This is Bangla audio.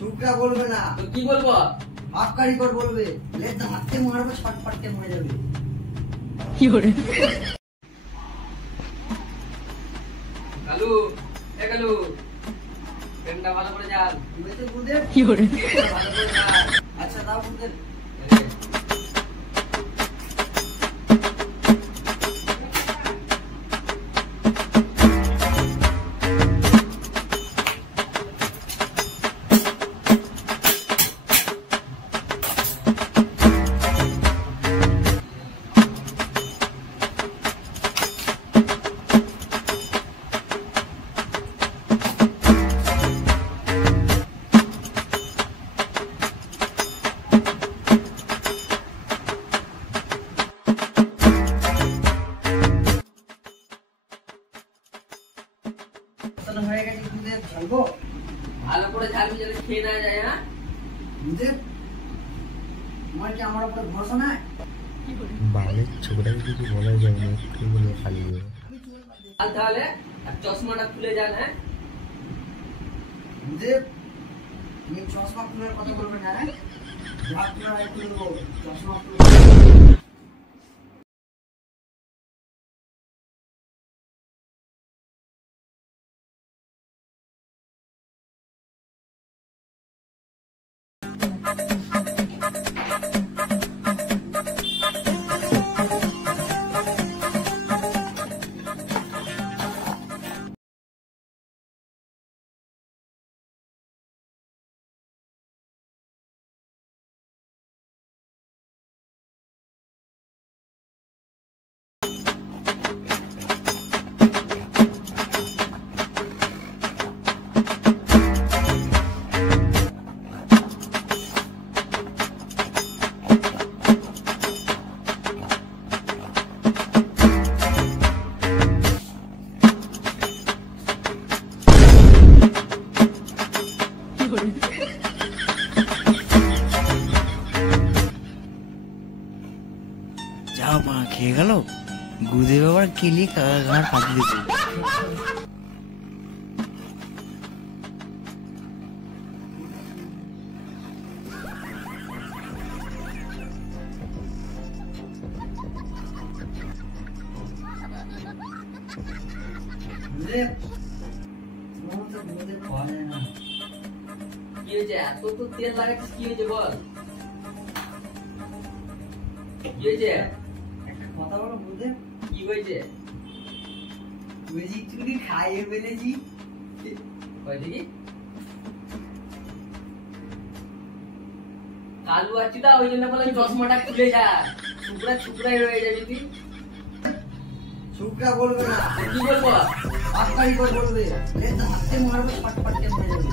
শুকরা বলবে না তো কি বলবো? আফকারি কর বলবে। লে দাঁতে মারবো, ছটফটকে মরে যাবে। কি করে? কালু, এ কালু, পেনটা ভালো করে যান। বুঝতে বুঝে কি করে? ভালো করে যান। আচ্ছা দাও বুঝে। হয়ে গেছে বুঝে ঝালবো। ভালো করে ঝালবি যেন খেয়ে না যায়। হ্যাঁ বুঝে তোমার কি আমার উপর ভরসা নাই? বালের ছোকরাকে কিছু বলা যায় না, একটু বলে পালিয়ে যাবে। আর তাহলে আর চশমাটা খুলে যান। হ্যাঁ বুঝে তুমি চশমা খুলার কথা বলবে না। হাত না খুলবো, চশমা খুলবো। যা মা খেয়ে গেল, গুদে বাবার কিলি ঘাড় ফাঁকি দিয়েছে। বুঝে তোমার তো বুঝে পাওয়া যায় না। কি হয়েছে? এত তো তেল লাগাচ্ছিস, কি হয়েছে বল? কি হয়েছে? একটা কথা বলো বুঝে, কি হয়েছে? বুঝি চুরি খাইয়ে ফেলেছি। কই দেখি। কালু আছিটা, ওই জন্য বলে চশমাটা খুলে যা, ছুকরা ছুকরাই রয়ে যাবি তুই। শুকরা বলবে না তো কি বলবো? আফকারি কর বলবে। লে দাঁতে মারবো, ছটফটকে মরে যাবে।